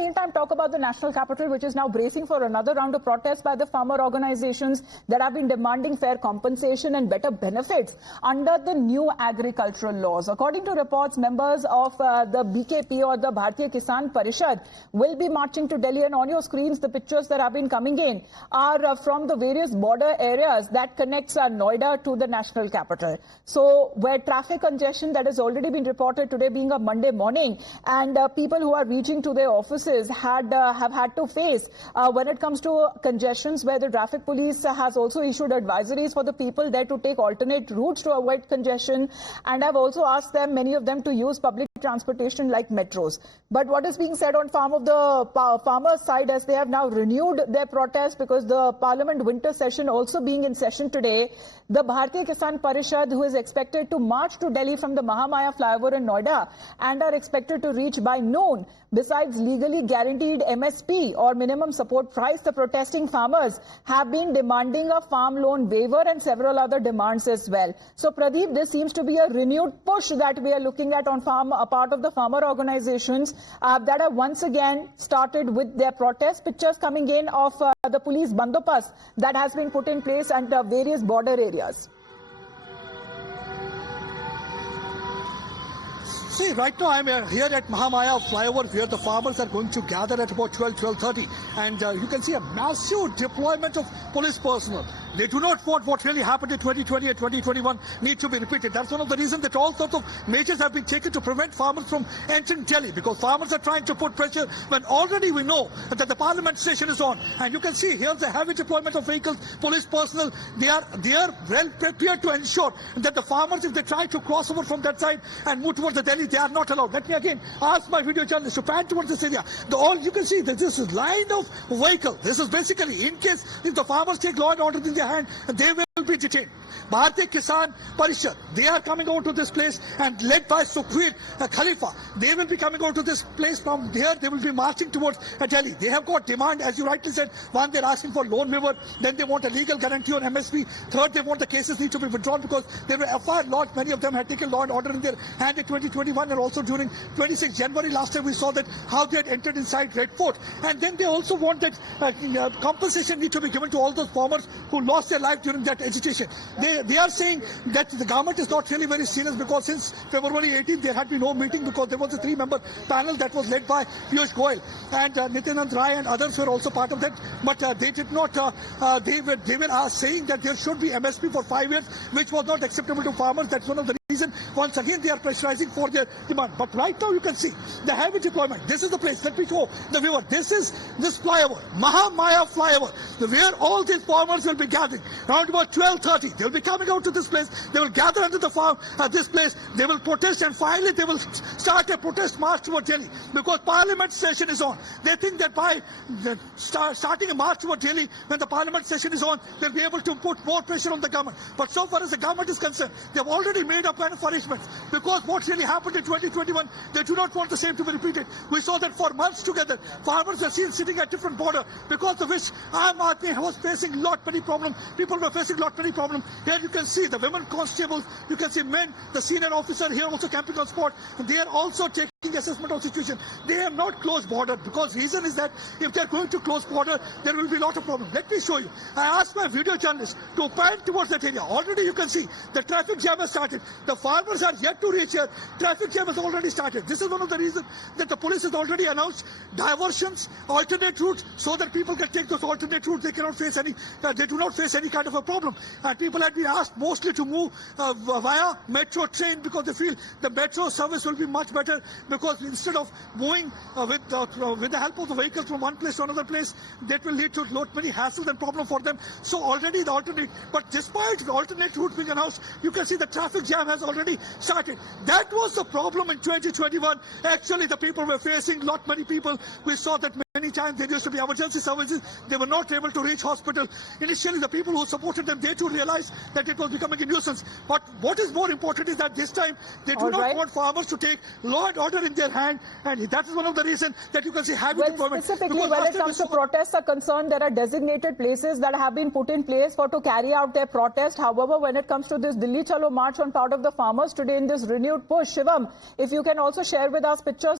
meantime, talk about the national capital, which is now bracing for another round of protests by the farmer organizations that have been demanding fair compensation and better benefits under the new agricultural laws. According to reports, members of the BKP or the Bharatiya Kisan Parishad will be marching to Delhi, and on your screens, the pictures that have been coming in are from the various border areas that connects Noida to the national capital. So, where traffic congestion that has already been reported today being a Monday morning, and people who are reaching to their offices have had to face when it comes to congestions, where the traffic police has also issued advisories for the people there to take alternate routes to avoid congestion, and have also asked them, many of them, to use public transportation like metros. But what is being said on farmers' side, as they have now renewed their protest because the Parliament winter session also being in session today, the Bharatiya Kisan Parishad, who is expected to march to Delhi from the Mahamaya flyover in Noida and are expected to reach by noon. Besides legally guaranteed MSP or minimum support price, the protesting farmers have been demanding a farm loan waiver and several other demands as well. So, Pradeep, this seems to be a renewed push that we are looking at on a part of the farmer organizations that have once again started with their protest. Pictures coming in of the police bandopast that has been put in place at various border areas. See, right now I'm here at Mahamaya flyover, where the farmers are going to gather at about 12:30, and you can see a massive deployment of police personnel. They do not want what really happened in 2020 and 2021 need to be repeated. That's one of the reasons that all sorts of measures have been taken to prevent farmers from entering Delhi, because farmers are trying to put pressure when already we know that the Parliament session is on. And you can see here's a heavy deployment of vehicles, police personnel. They are well prepared to ensure that the farmers, if they try to cross over from that side and move towards the Delhi, they are not allowed. Let me again ask my video journalist to pan towards this area. You can see that this is line of vehicle. This is basically in case if the farmers take law and order in their hand, they will be detained. Bharatiya Kisan Parishad, they are coming over to this place, and led by Sukhveer Khalifa, they will be coming over to this place. From there, they will be marching towards Delhi. They have got demand, as you rightly said. One, they're asking for loan waiver. Then they want a legal guarantee on MSP. Third, they want the cases need to be withdrawn because they were FIR lodged. Many of them had taken law and order in their hand in 2021, and also during 26 January last time we saw that how they had entered inside Red Fort. And then they also want that compensation need to be given to all those farmers who lost their life during that agitation. They are saying that the government is not really very serious, because since February 18th there had been no meeting, because there was a 3-member panel that was led by Piyush Goyal, and Nityanand Rai and others were also part of that. But they did not. They were saying that there should be MSP for 5 years, which was not acceptable to farmers. That's one of the reason. Once again, they are pressurizing for their demand. But right now, you can see the heavy deployment. This is the place. Let me show the viewer. This is this flyover, Mahamaya flyover, where all these farmers will be gathering. Around about 12:30, they will be coming out to this place. They will gather under the farm at this place. They will protest, and finally they will start a protest march towards Delhi, because Parliament session is on. They think that by starting a march towards Delhi, when the Parliament session is on, they'll be able to put more pressure on the government. But so far as the government is concerned, they've already made up kind of punishment, because what really happened in 2021, they do not want the same to be repeated. We saw that for months together, farmers were seen sitting at different border, because of which Aam Aadmi was facing many problems. People were facing many problems. Here you can see the women constables, you can see men, the senior officer here also camping on spot. They are also taking assessment of situation. They have not closed border, because reason is that if they are going to close border, there will be a lot of problems. Let me show you. I asked my video journalist to pan towards that area. Already you can see the traffic jam has started. The farmers are yet to reach here. Traffic jam has already started. This is one of the reasons that the police has already announced diversions, alternate routes, so that people can take those alternate routes. They cannot face any. They do not face any kind of a problem. And people have been asked mostly to move via metro train, because they feel the metro service will be much better, because instead of moving with the help of the vehicles from one place to another place, that will lead to many hassles and problems for them. So already the alternate, but despite the alternate route being announced, you can see the traffic jam has already started. That was the problem in 2021. Actually, the people were facing many people. We saw that many times there used to be emergency services. They were not able to reach hospital. Initially, the people who supported them, they too realized that it was becoming a nuisance. But what is more important is that this time they do not want farmers to take law and order in their hand, and that is one of the reasons that you can see heavy deployment. Specifically, when it comes to protests are concerned, there are designated places that have been put in place to carry out their protest. However, when it comes to this Delhi Chalo march on part of the farmers today in this renewed push, Shivam, if you can also share with us pictures